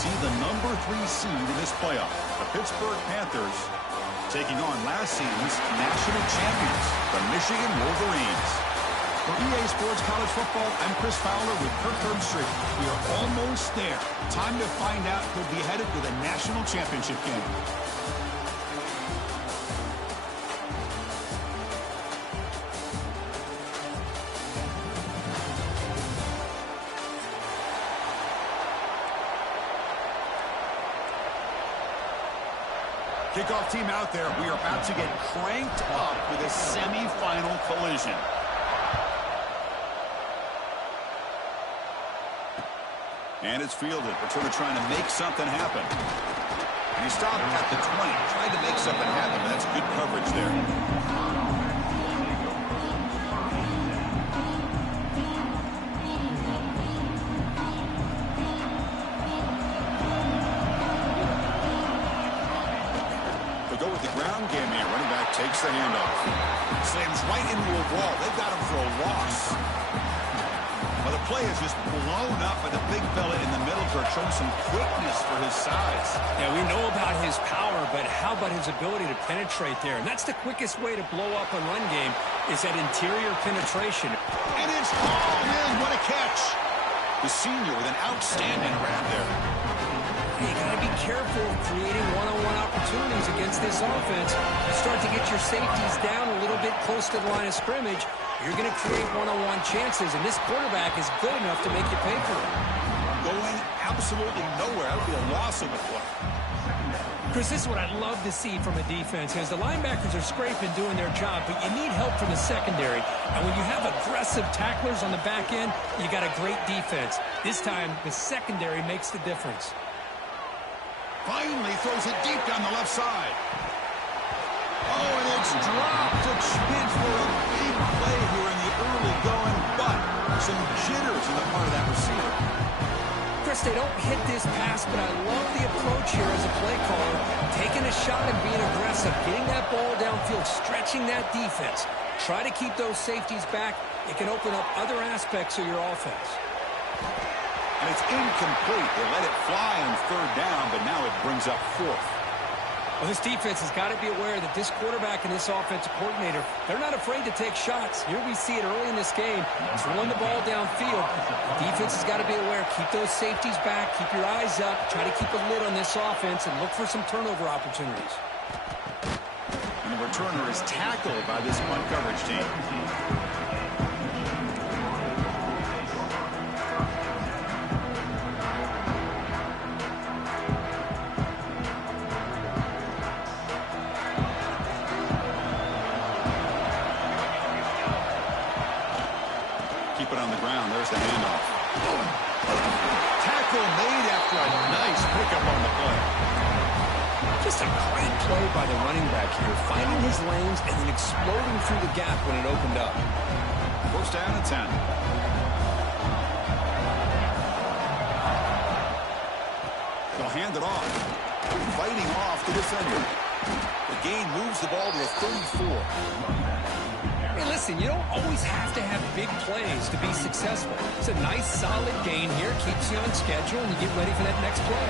see the #3 seed in this playoff. The Pittsburgh Panthers taking on last season's national champions, the Michigan Wolverines. For EA Sports College Football, I'm Chris Fowler with Kirk Herbstreit. We are almost there. Time to find out who'll be headed to the national championship game. Kickoff team out there. We are about to get cranked up with a semifinal collision. And it's fielded. Returner trying to make something happen. And he stopped at the 20, trying to make something happen. That's good coverage there. They go with the ground game here. Running back takes the handoff. Slams right into a wall. They've got him for a loss. Well, the play is just blown up by the big fella in the middle, showing some quickness for his size. Yeah, we know about his power, but how about his ability to penetrate there? And that's the quickest way to blow up a run game is that interior penetration. And it's hauled in. What a catch. The senior with an outstanding grab there. You got to be careful of creating one-on-one opportunities against this offense. You start to get your safeties down a little bit close to the line of scrimmage, you're going to create one-on-one chances, and this quarterback is good enough to make you pay for it. Going absolutely nowhere. That would be a loss of the play. Chris, this is what I'd love to see from a defense, is the linebackers are scraping, doing their job, but you need help from the secondary. And when you have aggressive tacklers on the back end, you got a great defense. This time, the secondary makes the difference. Finally throws it deep down the left side. Oh, and it's dropped to Schmidt for a big play here in the early going, but some jitters in the part of that receiver. Chris, they don't hit this pass, but I love the approach here as a play caller. Taking a shot and being aggressive, getting that ball downfield, stretching that defense. Try to keep those safeties back. It can open up other aspects of your offense. And it's incomplete. They let it fly on third down, but now it brings up fourth. Well, this defense has got to be aware that this quarterback and this offensive coordinator, they're not afraid to take shots. Here we see it early in this game. Throwing the ball downfield. The defense has got to be aware. Keep those safeties back. Keep your eyes up. Try to keep a lid on this offense and look for some turnover opportunities. And the returner is tackled by this punt coverage team. Keep it on the ground. There's the handoff. Tackle made after a nice pickup on the play. Just a great play by the running back here, finding his lanes and then exploding through the gap when it opened up. First down and 10. They'll hand it off. Fighting off the defender. The gain moves the ball to a 34. Hey, listen, you don't always have to have big plays to be successful. It's a nice, solid gain here. Keeps you on schedule, and you get ready for that next play.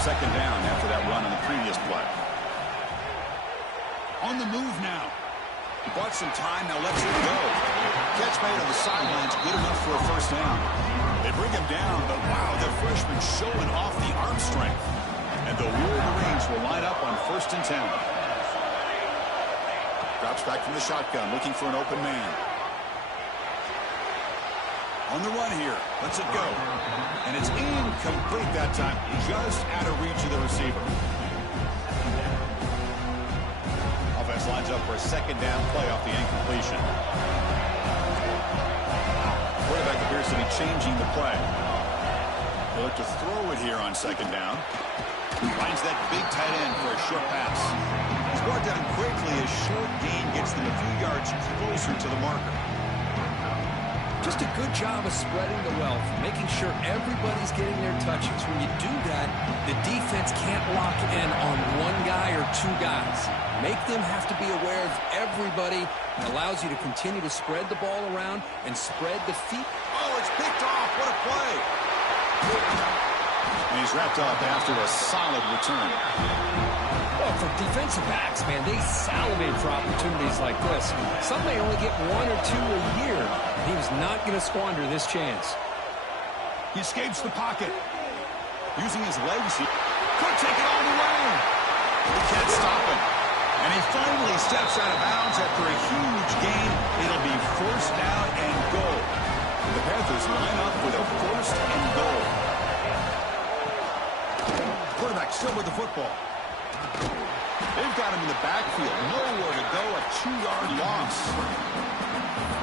Second down after that run on the previous play. On the move now. He bought some time, now lets it go. Catch made on the sidelines, good enough for a first down. They bring him down, but wow, the freshman showing off the arm strength. And the Wolverines will line up on 1st and 10. Drops back from the shotgun, looking for an open man. On the run here, lets it go. And it's incomplete that time, just out of reach of the receiver. Offense lines up for a second down play off the incompletion. Quarterback appears to be changing the play. They look to throw it here on second down. Finds that big tight end for a short pass. It's brought down quickly as short gain gets them a few yards closer to the marker. Just a good job of spreading the wealth, making sure everybody's getting their touches. When you do that, the defense can't lock in on one guy or two guys. Make them have to be aware of everybody. It allows you to continue to spread the ball around and spread the feet. Oh, it's picked off. What a play. And he's wrapped up after a solid return. Well, for defensive backs, man, they salivate for opportunities like this. Some may only get 1 or 2 a year. He was not going to squander this chance. He escapes the pocket. Using his legs, he could take it all the way. He can't stop him. And he finally steps out of bounds after a huge gain. It'll be first down and goal. And the Panthers line up with a first and goal. Quarterback still with the football. They've got him in the backfield. Nowhere to go. A 2-yard loss.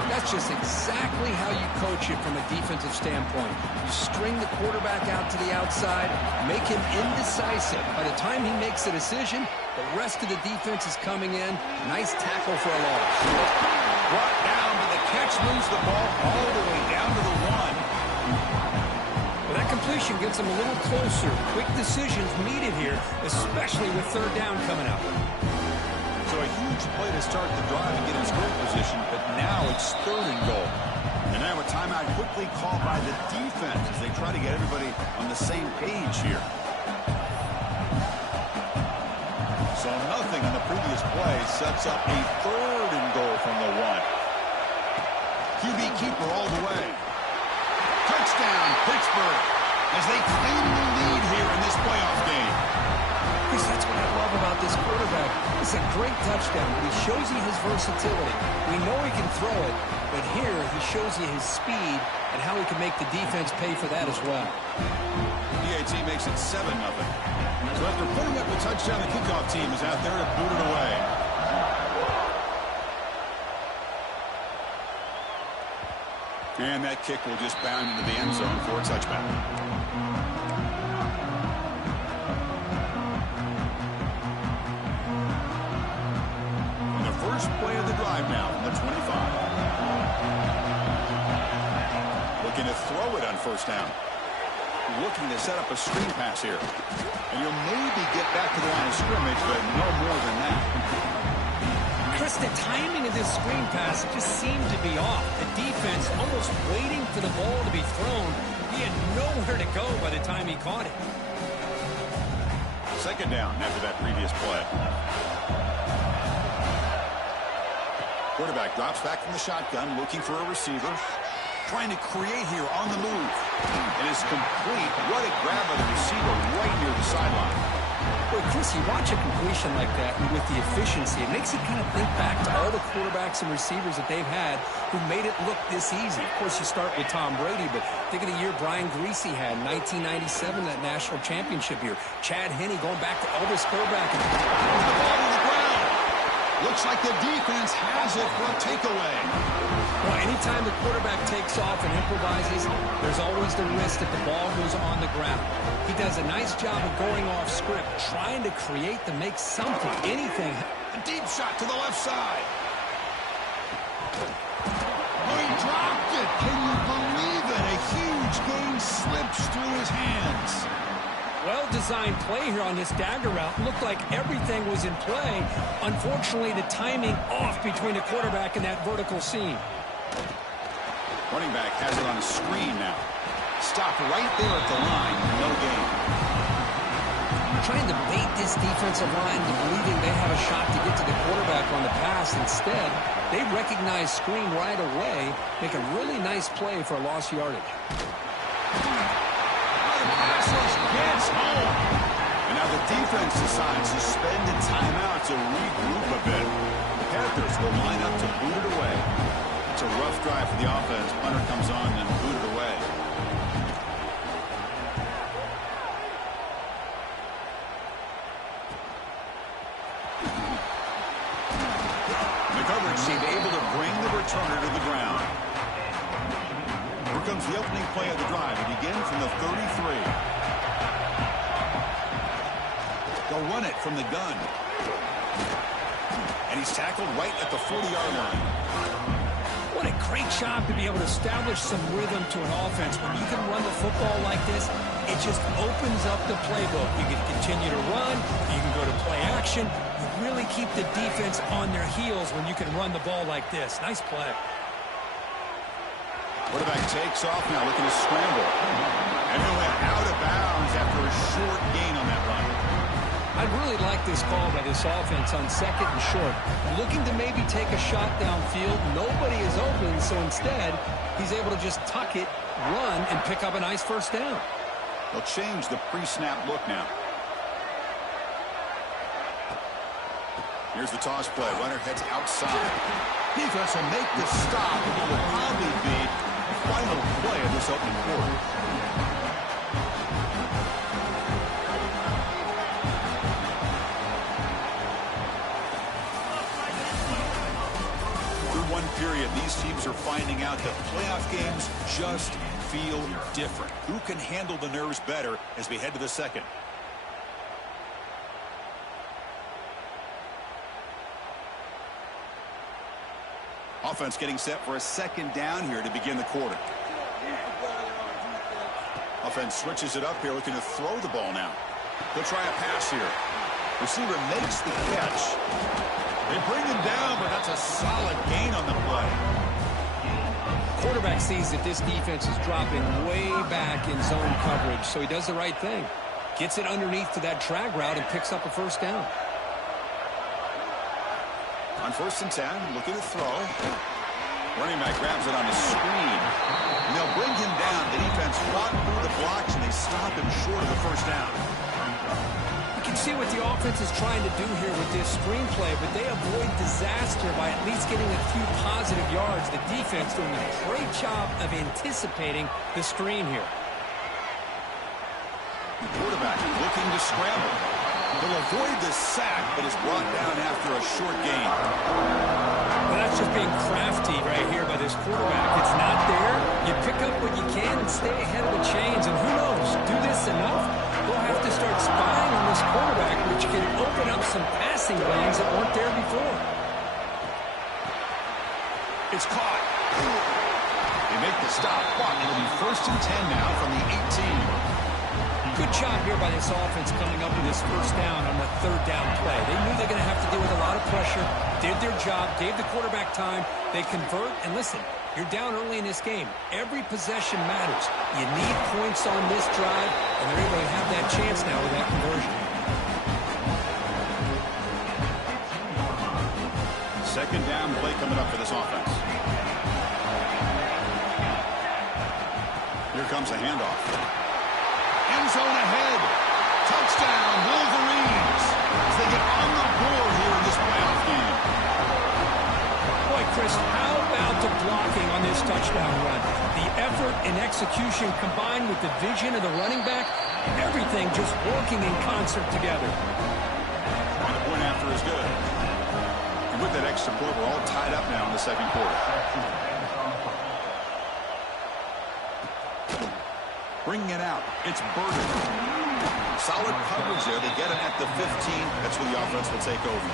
That's just exactly how you coach it from a defensive standpoint. You string the quarterback out to the outside, make him indecisive. By the time he makes a decision, the rest of the defense is coming in. Nice tackle for a loss. Brought down, but the catch moves the ball all the way down to the 1. Well, that completion gets him a little closer. Quick decisions needed here, especially with third down coming up. So a huge play to start the drive and get in scoring position, but now it's third and goal. And now a timeout quickly called by the defense as they try to get everybody on the same page here. So nothing in the previous play sets up a third and goal from the 1. QB keeper all the way. Touchdown, Pittsburgh, as they claim the lead here in this playoff game. Chris, that's what I love about this quarterback. It's a great touchdown, but he shows you his versatility. We know he can throw it, but here he shows you his speed and how he can make the defense pay for that as well. DAT makes it 7-0. So after putting up the touchdown, the kickoff team is out there to boot it away. And that kick will just bound into the end zone for a touchback. First play of the drive now from the 25. Looking to throw it on first down. Looking to set up a screen pass here. And you'll maybe get back to the line of scrimmage, but no more than that. Chris, the timing of this screen pass just seemed to be off. The defense almost waiting for the ball to be thrown. He had nowhere to go by the time he caught it. Second down after that previous play. Quarterback drops back from the shotgun, looking for a receiver. Trying to create here on the move. It is complete. What a grab by the receiver right near the sideline. Well, Chris, you watch a completion like that and with the efficiency, it makes you kind of think back to all the quarterbacks and receivers that they've had who made it look this easy. Of course, you start with Tom Brady, but think of the year Brian Griese had, 1997, that national championship year. Chad Henne going back to Elvis Grbac. The ball on the ground. Looks like the defense has it for a takeaway. Well, anytime the quarterback takes off and improvises, there's always the risk that the ball goes on the ground. He does a nice job of going off script, trying to create to make something, anything. A deep shot to the left side. Oh, he dropped it. Can you believe it? A huge gain slips through his hands. Well-designed play here on this dagger route. Looked like everything was in play. Unfortunately, the timing off between the quarterback and that vertical seam. Running back has it on a screen now. Stopped right there at the line. No gain. Trying to bait this defensive line into believing they have a shot to get to the quarterback on the pass. Instead, they recognize screen right away, make a really nice play for a lost yardage. Gets home. And now the defense decides to spend a timeout to regroup a bit. The Panthers will line up to boot it away. It's a rough drive for the offense. Punter comes on and boot it away. The coverage seemed able to bring the returner to the ground. Here comes the opening play of the drive. It begins from the 33. They'll run it from the gun. And he's tackled right at the 40-yard line. What a great job to be able to establish some rhythm to an offense. When you can run the football like this, it just opens up the playbook. You can continue to run. You can go to play action. You really keep the defense on their heels when you can run the ball like this. Nice play. Quarterback takes off now, looking to scramble. And he went out of bounds after I really like this call by this offense on second and short. Looking to maybe take a shot downfield. Nobody is open, so instead, he's able to just tuck it, run, and pick up a nice first down. They'll change the pre-snap look now. Here's the toss play. Runner heads outside. Defense will make the stop, and it will probably be the final play of this opening quarter. Period. These teams are finding out that playoff games just feel different. Who can handle the nerves better as we head to the second? Offense getting set for a second down here to begin the quarter. Offense switches it up here, looking to throw the ball now. They'll try a pass here. Receiver makes the catch. They bring him down, but that's a solid gain on the play. Quarterback sees that this defense is dropping way back in zone coverage, so he does the right thing. Gets it underneath to that drag route and picks up a first down. On 1st and 10, looking to throw. Running back grabs it on a screen. And they'll bring him down. The defense fought through the blocks, and they stop him short of the first down. You can see what the offense is trying to do here with this screenplay, but they avoid disaster by at least getting a few positive yards. The defense doing a great job of anticipating the screen here. The quarterback looking to scramble. He'll avoid the sack, but is brought down after a short gain. Well, that's just being crafty right here by this quarterback. It's not there. You pick up what you can and stay ahead of the chains, and who knows, do this enough, they'll have to start spying on this quarterback, which can open up some passing lanes that weren't there before. It's caught. They make the stop, but it'll be 1st and 10 now from the 18. Good job here by this offense coming up with this first down on the 3rd down play. They knew they're going to have to deal with a lot of pressure, did their job, gave the quarterback time. They convert, and listen, you're down early in this game. Every possession matters. You need points on this drive, and they're able to have that chance now with that conversion. 2nd down play coming up for this offense. Here comes a handoff. End zone ahead. Touchdown, Wolverines. As they get on the board here in this playoff game. Boy, Chris, how about the blocking on this touchdown run? The effort and execution combined with the vision of the running back, everything just working in concert together. And the point after is good. And with that extra point, we're all tied up now in the second quarter. Bringing it out, it's Burton. Solid coverage there. They get him at the 15. That's where the offense will take over.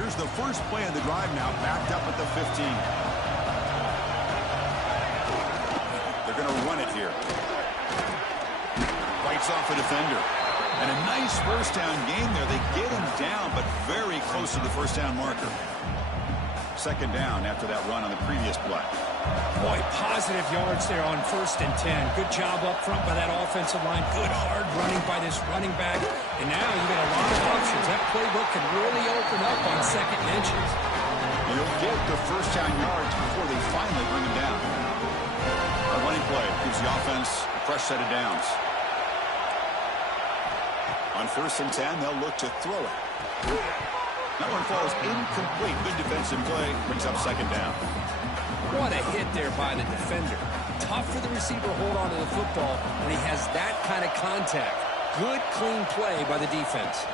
Here's the first play of the drive now, backed up at the 15. They're going to run it here. Fights off a defender. And a nice first down gain there. They get him down, but very close to the first down marker. 2nd down after that run on the previous play. Boy, positive yards there on 1st and 10. Good job up front by that offensive line. Good hard running by this running back. And now you got a lot of options. That playbook can really open up on 2nd and inches. You'll get the first down yards before they finally bring him down. A running play gives the offense a fresh set of downs. On 1st and 10, they'll look to throw it. That one falls incomplete. Good defensive play. Brings up 2nd down. What a hit there by the defender. Tough for the receiver to hold on to the football when he has that kind of contact. Good, clean play by the defense.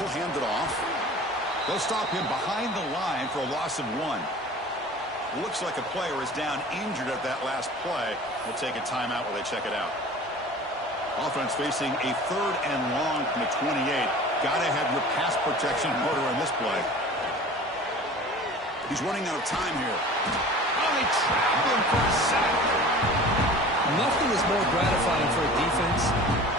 He'll hand it off. They'll stop him behind the line for a loss of 1. Looks like a player is down injured at that last play. We'll take a timeout while they check it out. Offense facing a 3rd and long from the 28. Gotta have your pass protection in order in this play. He's running out of time here. Oh, they trap him for a sack. Nothing is more gratifying for a defense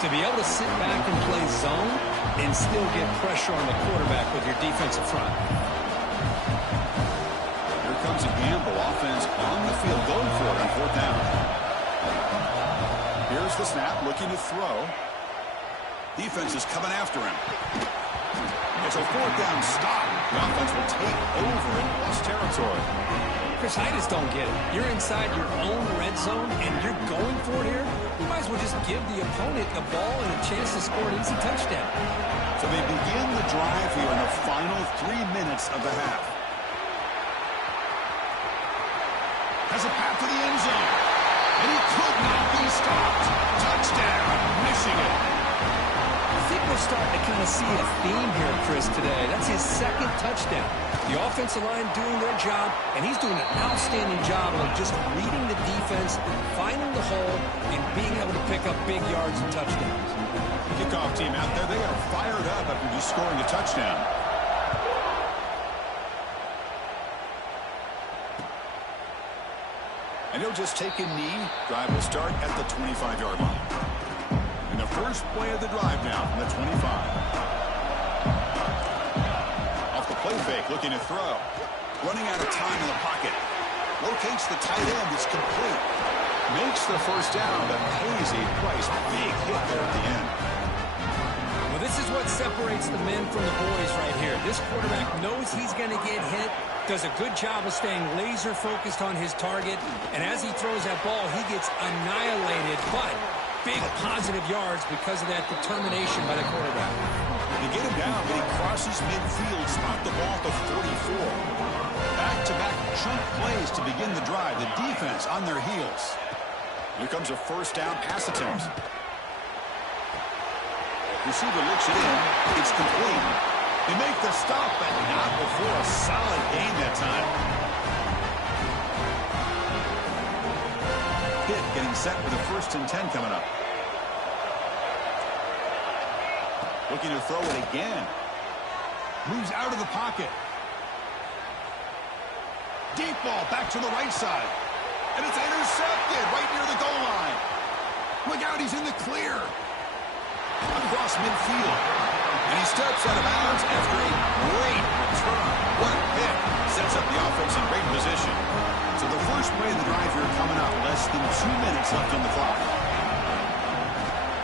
to be able to sit back and play zone and still get pressure on the quarterback with your defensive front. Here comes a gamble. Offense on the field going for it on 4th down. the snap, looking to throw. Defense is coming after him. It's a fourth down stop. The offense will take over in plus territory. Chris, I just don't get it. You're inside your own red zone, and you're going for it here? You might as well just give the opponent the ball and a chance to score an easy touchdown. So they begin the drive here in the final 3 minutes of the half. Has a path to the end zone. And he could not be stopped. Touchdown, Michigan. I think we're starting to kind of see a theme here, Chris, today. That's his second touchdown. The offensive line doing their job, and he's doing an outstanding job of just reading the defense, finding the hole, and being able to pick up big yards and touchdowns. Kickoff team out there, they are fired up after just scoring a touchdown. And he'll just take a knee. Drive will start at the 25-yard line. And the first play of the drive now from the 25. Off the play fake, looking to throw. Running out of time in the pocket. Locates the tight end. It's complete. Makes the first down, but pays a price. Big hit there at the end. Well, this is what separates the men from the boys right here. This quarterback knows he's going to get hit, does a good job of staying laser focused on his target, and as he throws that ball, he gets annihilated, but big positive yards because of that determination by the quarterback. They get him down, but he crosses midfield, spot the ball to 44. Back-to-back chunk plays to begin the drive. The defense on their heels. Here comes a first down pass attempt. Receiver looks it in. It's complete. They make the stop, but not before a solid gain that time. Pitt getting set with a 1st and 10 coming up. Looking to throw it again. Moves out of the pocket. Deep ball back to the right side. And it's intercepted right near the goal line. Look out, he's in the clear. Across midfield. And he steps out of bounds after a great return. What a pick. Sets up the offense in great position. So the first play of the drive here coming up. Less than 2 minutes left on the clock.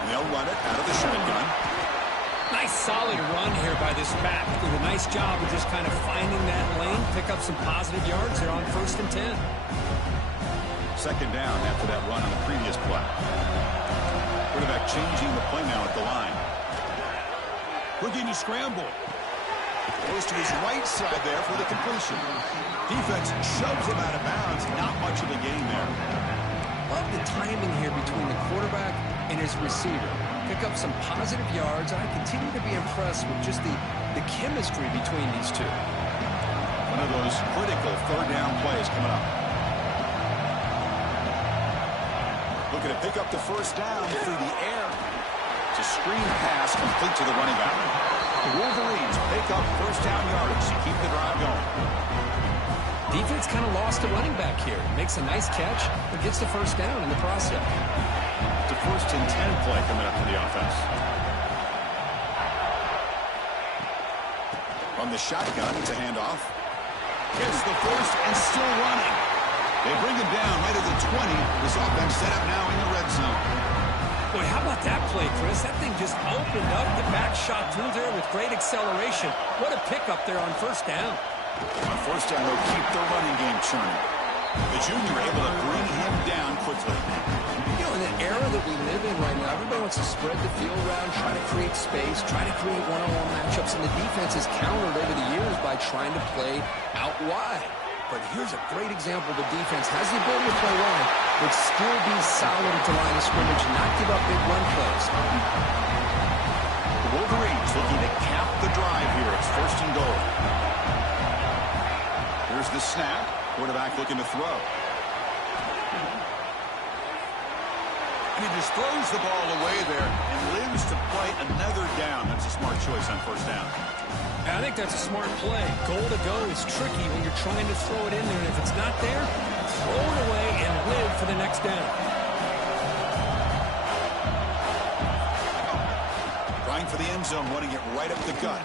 And they'll run it out of the shotgun. Nice solid run here by this back. Did a nice job of just kind of finding that lane, pick up some positive yards there on 1st and 10. Second down after that run on the previous play. Quarterback changing the play now at the line. Looking to scramble. Goes to his right side there for the completion. Defense shoves him out of bounds. Not much of a gain there. Love the timing here between the quarterback and his receiver. Pick up some positive yards, and I continue to be impressed with just the chemistry between these two. One of those critical third down plays coming up. Looking to pick up the first down through the air. It's a screen pass complete to the running back. The Wolverines pick up first down yardage to keep the drive going. Defense kind of lost a running back here. Makes a nice catch, but gets the first down in the process. It's a 1st and 10 play coming up for the offense. From the shotgun, it's a handoff. Gets the first and still running. They bring him down right at the 20. This offense set up now in the red zone. Boy, how about that play, Chris? That thing just opened up. The back shot through there with great acceleration. What a pickup there on first down. On first down, they'll keep their running game churning. The junior able to bring him down quickly. You know, in the era that we live in right now, everybody wants to spread the field around, try to create space, try to create one-on-one matchups, and the defense has countered over the years by trying to play out wide. But here's a great example. The defense has the ability to play wide, but still be solid at the line of scrimmage, not give up big run plays. The Wolverines looking to cap the drive here. It's 1st and goal. Here's the snap. Quarterback looking to throw. And he just throws the ball away there and lives to play another down. That's a smart choice on first down. I think that's a smart play. Goal to go is tricky when you're trying to throw it in there. And if it's not there, throw it away and live for the next down. Trying for the end zone, running it right up the gut.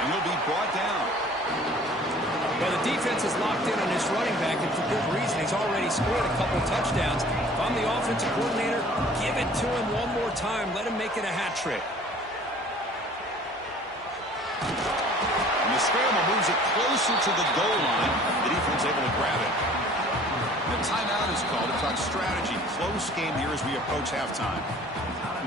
And he'll be brought down. Well, the defense is locked in on this running back, and for good reason. He's already scored a couple touchdowns. If I'm the offensive coordinator, give it to him one more time. Let him make it a hat trick. And the scramble moves it closer to the goal line. The defense able to grab it. The timeout is called to talk strategy. Close game here as we approach halftime.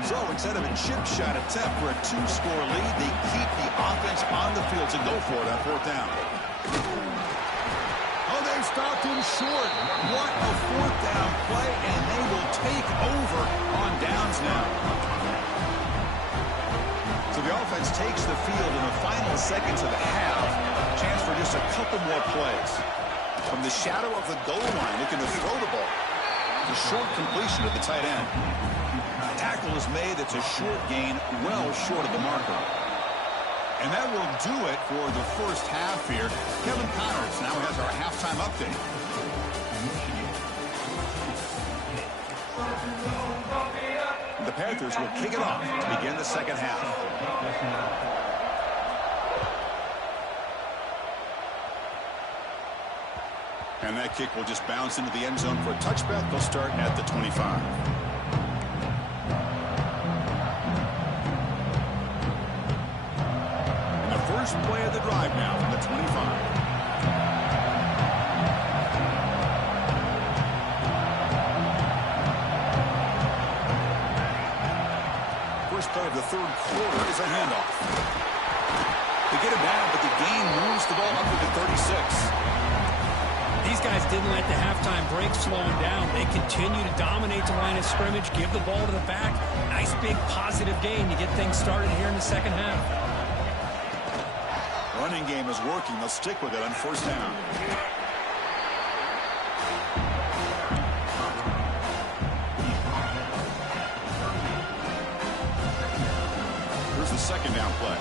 So instead of a chip shot attempt for a 2-score lead, they keep the offense on the field to go for it on 4th down. Oh, they stopped him short. What a 4th down play, and they will take over on downs now. So the offense takes the field in the final seconds of the half. Chance for just a couple more plays. From the shadow of the goal line, looking to throw the ball. The short completion to the tight end. Tackle is made. It's a short gain, well short of the marker. And that will do it for the first half here. Kevin Connors now has our halftime update. The Panthers will kick it off to begin the second half. And that kick will just bounce into the end zone for a touchback. They'll start at the 25. And the first play of the drive now from the 25. First play of the third quarter is a handoff. They get it down, but the gain moves the ball up to the 36. These guys didn't let the halftime break slow them down. They continue to dominate the line of scrimmage, give the ball to the back. Nice big positive gain to get things started here in the second half. Running game is working. They'll stick with it on 1st down. Here's the 2nd down play.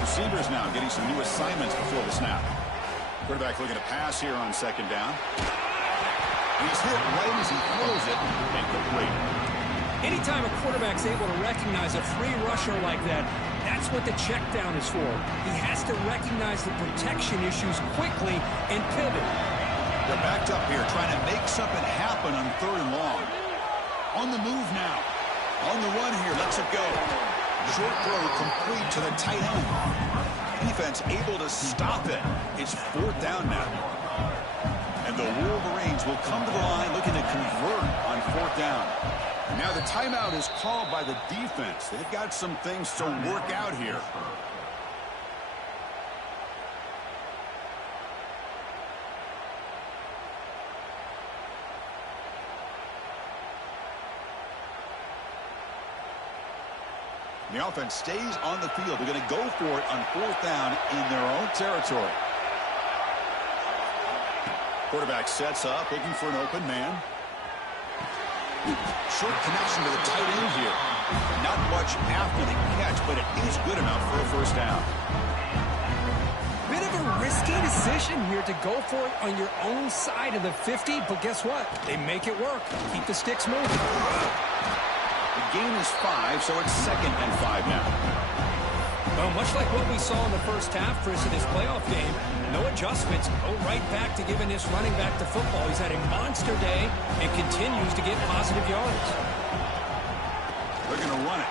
Receivers now getting some new assignments before the snap. Quarterback looking to pass here on 2nd down. And he's hit right as he throws it and complete. Anytime a quarterback's able to recognize a free rusher like that, that's what the check down is for. He has to recognize the protection issues quickly and pivot. They're backed up here trying to make something happen on 3rd and long. On the move now. On the run here. Lets it go. Short throw complete to the tight end. Defense able to stop it. It's 4th down now. And the Wolverines will come to the line looking to convert on 4th down. Now the timeout is called by the defense. They've got some things to work out here. The offense stays on the field. They're going to go for it on 4th down in their own territory. Quarterback sets up, looking for an open man. Short connection to the tight end here. Not much after the catch, but it is good enough for a 1st down. Bit of a risky decision here to go for it on your own side of the 50, but guess what? They make it work. Keep the sticks moving. The gain is 5, so it's 2nd and 5 now. Well, much like what we saw in the first half, Chris, of this playoff game, no adjustments. Go right back to giving this running back to football. He's had a monster day and continues to get positive yards. They're going to run it.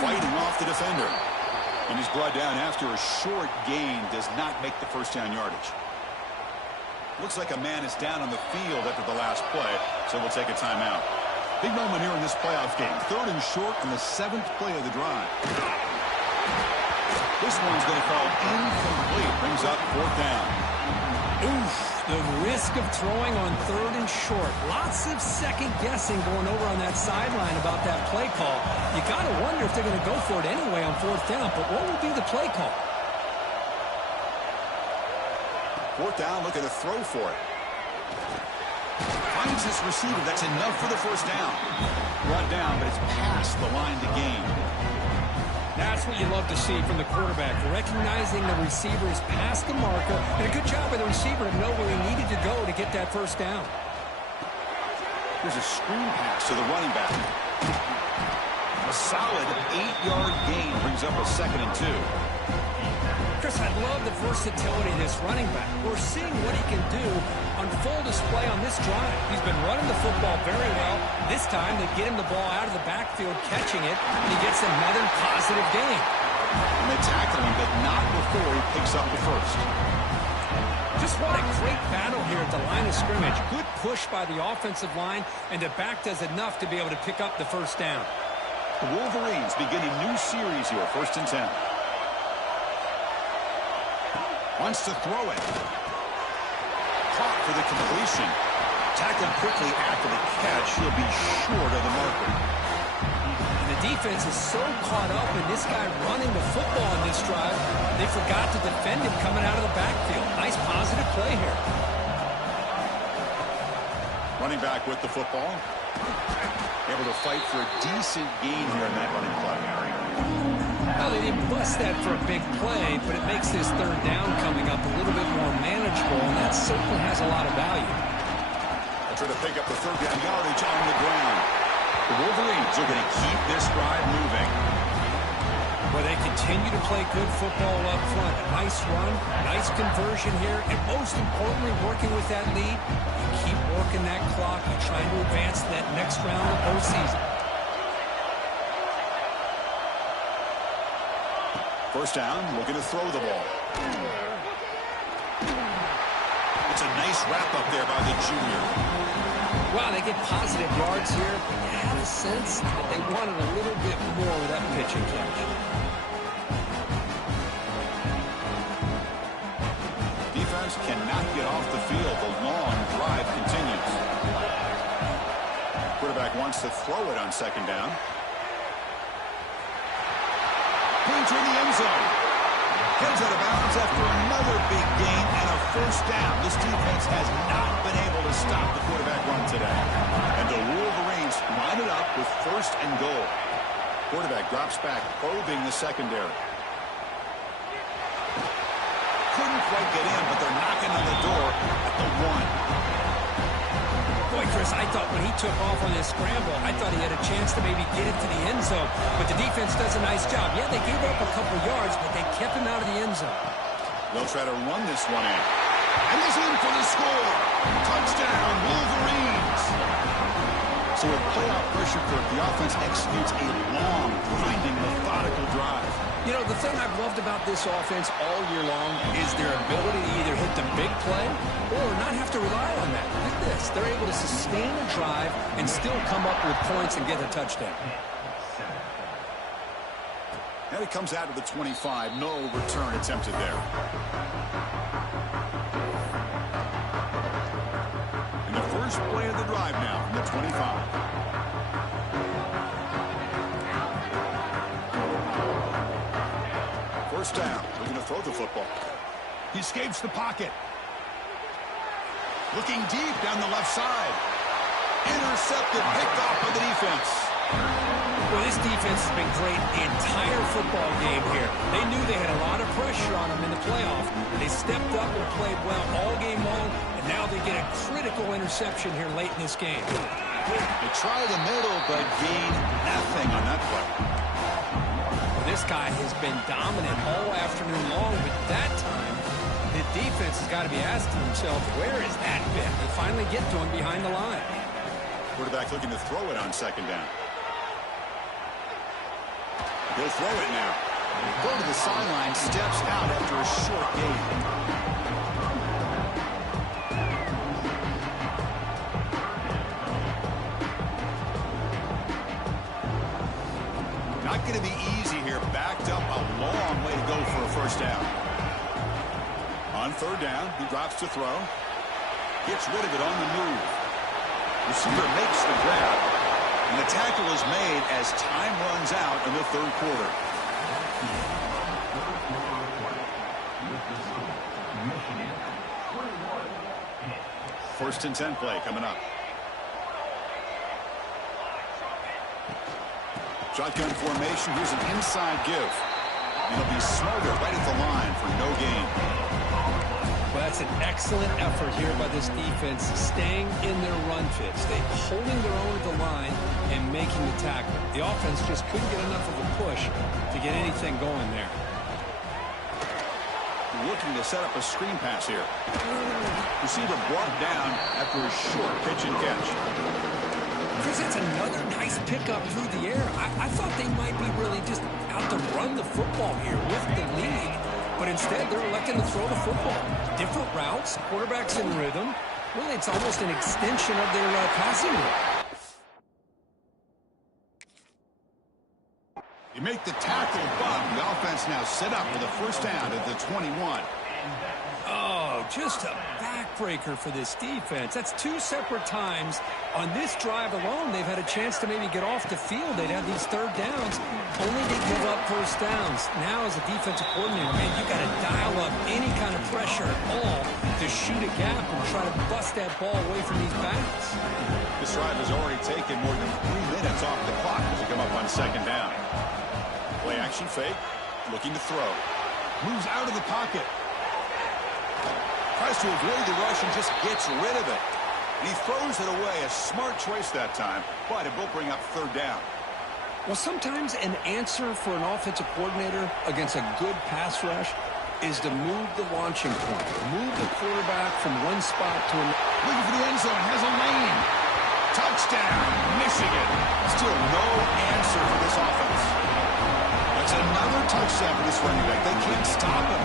Fighting off the defender. And he's brought down after a short gain. Does not make the 1st down yardage. Looks like a man is down on the field after the last play, so we'll take a timeout. Big moment here in this playoff game. 3rd and short on the 7th play of the drive. This one's going to call incomplete. Brings up 4th down. Oof, the risk of throwing on 3rd and short. Lots of second guessing going over on that sideline about that play call. You got to wonder if they're going to go for it anyway on 4th down, but what will be the play call? 4th down, looking to throw for it. Finds his receiver. That's enough for the 1st down. Brought down, but it's past the line to gain. That's what you love to see from the quarterback, recognizing the receiver is past the marker, and a good job by the receiver to know where he needed to go to get that 1st down. There's a screen pass to the running back. A solid 8-yard gain brings up a 2nd and 2. Chris, I love the versatility of this running back. We're seeing what he can do on full display on this drive. He's been running the football very well. This time they get him the ball out of the backfield, catching it, and he gets another positive gain. And they tackle him, but not before he picks up the first. Just what a great battle here at the line of scrimmage. Good push by the offensive line, and the back does enough to be able to pick up the first down. The Wolverines begin a new series here, 1st and 10. Wants to throw it. Caught for the completion. Tackled quickly after the catch. He'll be short of the marker. And the defense is so caught up in this guy running the football in this drive, they forgot to defend him coming out of the backfield. Nice positive play here. Running back with the football. Able to fight for a decent gain here in that running play. Well, they didn't bust that for a big play, but it makes this third down coming up a little bit more manageable, and that certainly has a lot of value. They'll try to pick up the third down yardage on the ground. The Wolverines are going to keep this drive moving. Well, they continue to play good football up front. A nice run, nice conversion here, and most importantly, working with that lead, you keep working that clock. You're trying to advance to that next round of the postseason. First down, looking to throw the ball. It's a nice wrap-up there by the junior. Wow, they get positive yards here, but you have a sense that they wanted a little bit more with that pitch and catch. Defense cannot get off the field. The long drive continues. Quarterback wants to throw it on 2nd down. Into the end zone. Heads out of bounds after another big gain and a first down. This defense has not been able to stop the quarterback run today. And the Wolverines line it up with 1st and goal. Quarterback drops back, probing the secondary. Couldn't quite get in, but they're knocking on the door at the 1. Boy, Chris, I thought when he took off on this scramble, I thought he had a chance to maybe get it to the end zone. But the defense does a nice job. Yeah, they gave up a couple yards, but they kept him out of the end zone. They'll try to run this one in. And he's in for the score. Touchdown, Wolverines. So with playoff pressure, Kirk, the offense executes a long, grinding, methodical drive. You know, the thing I've loved about this offense all year long is their ability to either hit the big play or not have to rely on that. Look at this. They're able to sustain a drive and still come up with points and get a touchdown. And it comes out of the 25. No return attempted there. And the first play of the drive now from the 25. First down. We're going to throw the football. He escapes the pocket. Looking deep down the left side. Intercepted, picked off by the defense. Well, this defense has been great the entire football game here. They knew they had a lot of pressure on them in the playoff. They stepped up and played well all game long, and now they get a critical interception here late in this game. They try the middle, but gain nothing on that play. This guy has been dominant all afternoon long, but that time, the defense has got to be asking themselves, where is that bit? They finally get to him behind the line. Quarterback looking to throw it on 2nd down. He'll throw it now. Go to the sideline, steps out after a short gain. Not going to be easy here. Backed up a long way to go for a first down. On 3rd down, he drops to throw. Gets rid of it on the move. Receiver makes the grab. And the tackle is made as time runs out in the 3rd quarter. First and 10 play coming up. Shotgun formation. Here's an inside give. It'll be Smoger right at the line for no gain. Well, that's an excellent effort here by this defense, staying in their run fits. They holding their own at the line and making the tackle. The offense just couldn't get enough of a push to get anything going there. looking to set up a screen pass here. Receiver brought down after a short pitch and catch. Chris, that's another nice pickup through the air. I thought they might be really just out to run the football here with the lead. But instead, they're electing to throw the football. Different routes, quarterback's in rhythm. Really, it's almost an extension of their passing rate. You make the tackle, but the offense now set up for the first down at the 21. Oh, just a backbreaker for this defense. That's two separate times. On this drive alone, they've had a chance to maybe get off the field. They'd have these third downs, only to give up first downs. Now, as a defensive coordinator, man, you got to dial up any kind of pressure at all to shoot a gap and try to bust that ball away from these backs. This drive has already taken more than 3 minutes off the clock as they come up on second down. Play action fake, looking to throw. Moves out of the pocket. Tries to avoid the rush and just gets rid of it. And he throws it away. A smart choice that time, but it will bring up third down. Well, sometimes an answer for an offensive coordinator against a good pass rush is to move the launching point. Move the quarterback from one spot to another. Looking for the end zone. Has a lane. Touchdown, Michigan. Still no answer for this offense. That's another touchdown for this running back. They can't stop him.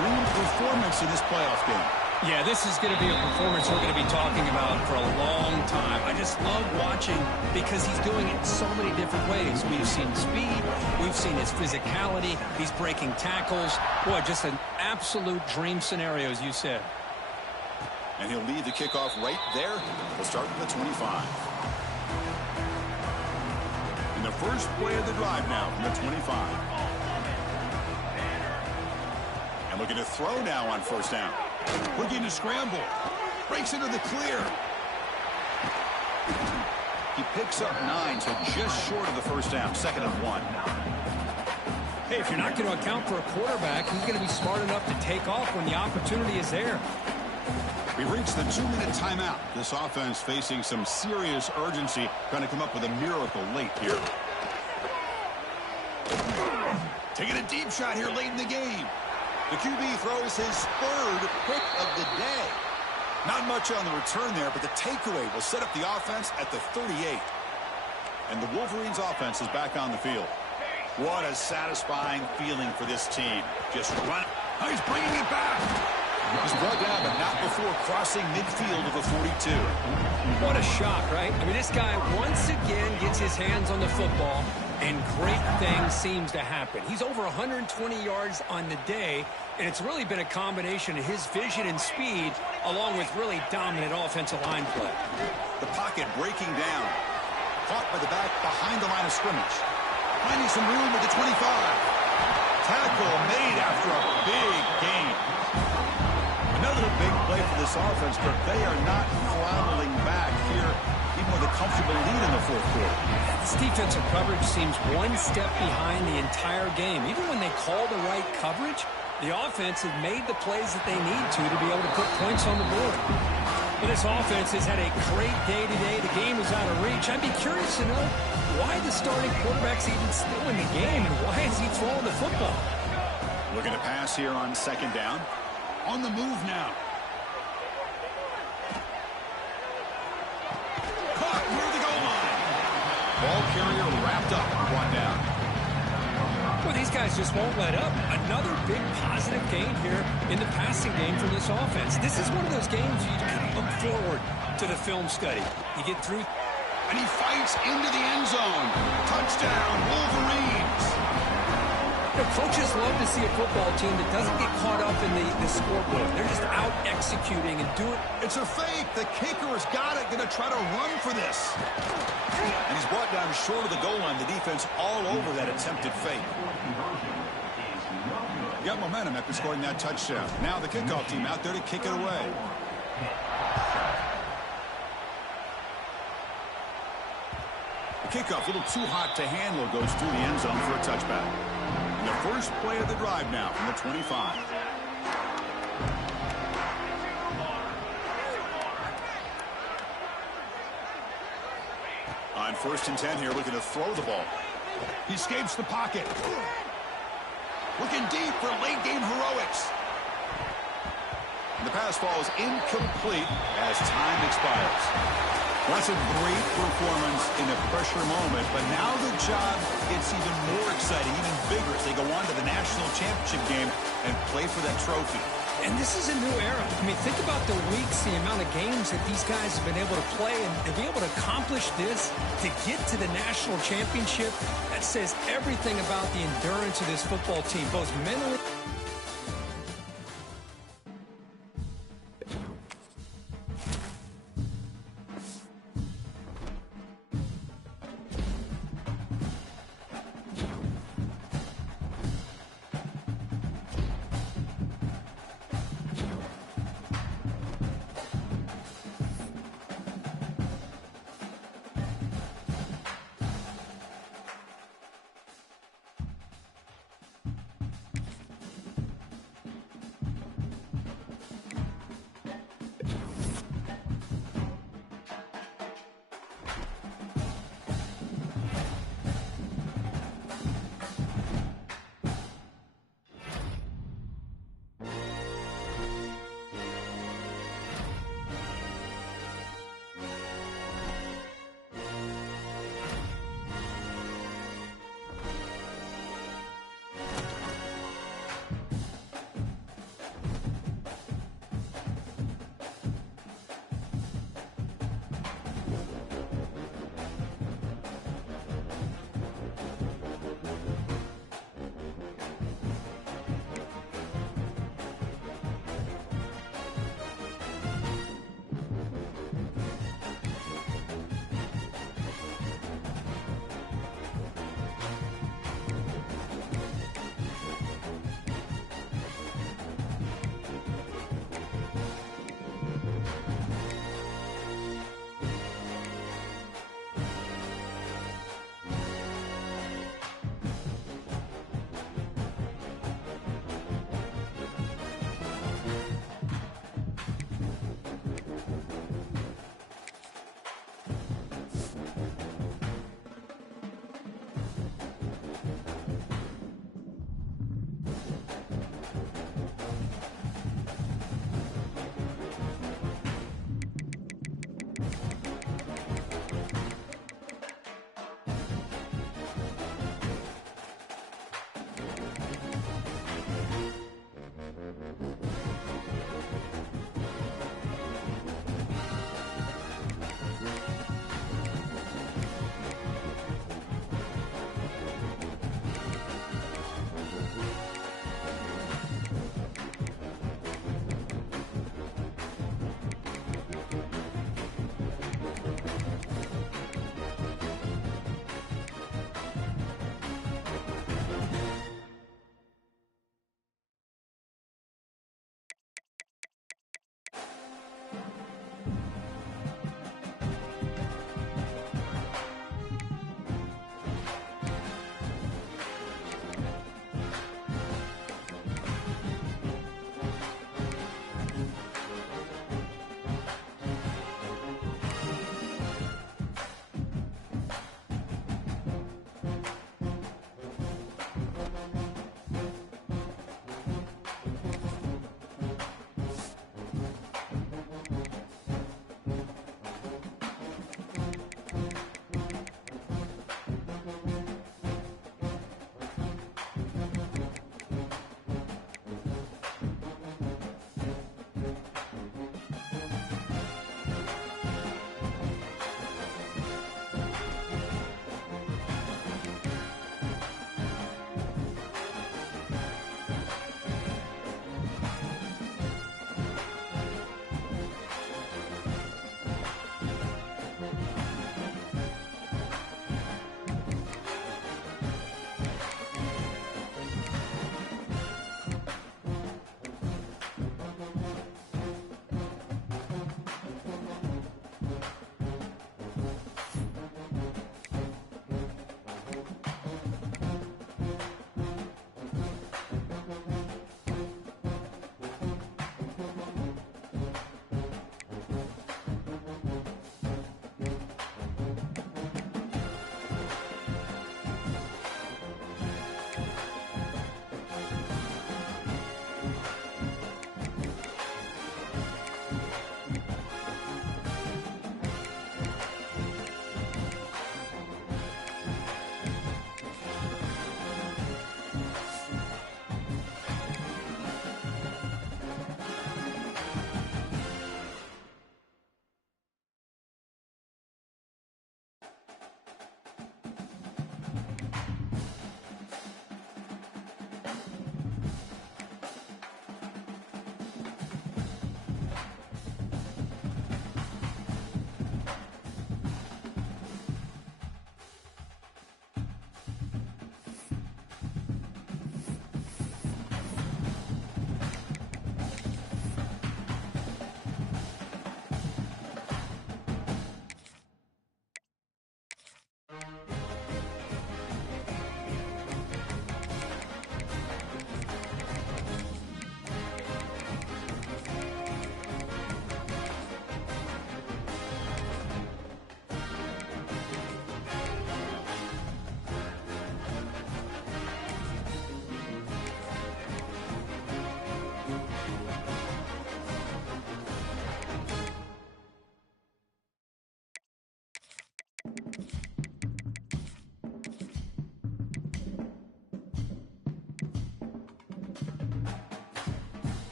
Dream performance in this playoff game. Yeah, this is going to be a performance we're going to be talking about for a long time. I just love watching because he's doing it in so many different ways. We've seen speed. We've seen his physicality. He's breaking tackles. Boy, just an absolute dream scenario, as you said. And he'll lead the kickoff right there. We'll start with the 25. In the first play of the drive now from the 25. And looking to throw now on first down. Looking to scramble. Breaks into the clear. He picks up 9, so just short of the first down. 2nd and 1. Hey, if you're not going to account for a quarterback, he's going to be smart enough to take off when the opportunity is there. We've reached the 2-minute timeout. This offense facing some serious urgency. Trying to come up with a miracle late here. Taking a deep shot here late in the game. The QB throws his 3rd pick of the day. Not much on the return there, but the takeaway will set up the offense at the 38. And the Wolverines offense is back on the field. What a satisfying feeling for this team. Just run. Oh, he's bringing it back. He's brought down, but not before crossing midfield of the 42. What a shot, right? I mean, this guy once again gets his hands on the football, and great things seems to happen. He's over 120 yards on the day, and it's really been a combination of his vision and speed, along with really dominant offensive line play. The pocket breaking down. Caught by the back behind the line of scrimmage. Finding some room at the 25. Tackle made after a big gain. Another big play for this offense, but they are not throttling back here, even with a comfortable lead in the 4th quarter. This defensive coverage seems one step behind the entire game. Even when they call the right coverage, the offense has made the plays that they need to be able to put points on the board. Well, this offense has had a great day today. The game is out of reach. I'd be curious to know why the starting quarterback's even still in the game, and why is he throwing the football? Looking to pass here on 2nd down. On the move now. Caught near the goal line. Ball carrier wrapped up and brought down. Well, these guys just won't let up. Another big positive gain here in the passing game from this offense. This is one of those games you kind of look forward to the film study. You get through. And he fights into the end zone. Touchdown, Wolverines. You know, coaches love to see a football team that doesn't get caught up in the scoreboard. They're just out executing and doing. It's a fake. The kicker has got it. Going to try to run for this. And he's brought down short of the goal line. The defense all over that attempted fake. You got momentum after scoring that touchdown. Now the kickoff team out there to kick it away. The kickoff, a little too hot to handle, goes through the end zone for a touchback. And the first play of the drive now from the 25. On 1st and 10 here, looking to throw the ball. He escapes the pocket. Looking deep for late game heroics. The pass falls incomplete as time expires. That's a great performance in a pressure moment, but now the job gets even more exciting, even bigger as they go on to the national championship game and play for that trophy. And this is a new era. I mean, think about the weeks, the amount of games that these guys have been able to play, and to be able to accomplish this, to get to the national championship, that says everything about the endurance of this football team, both mentally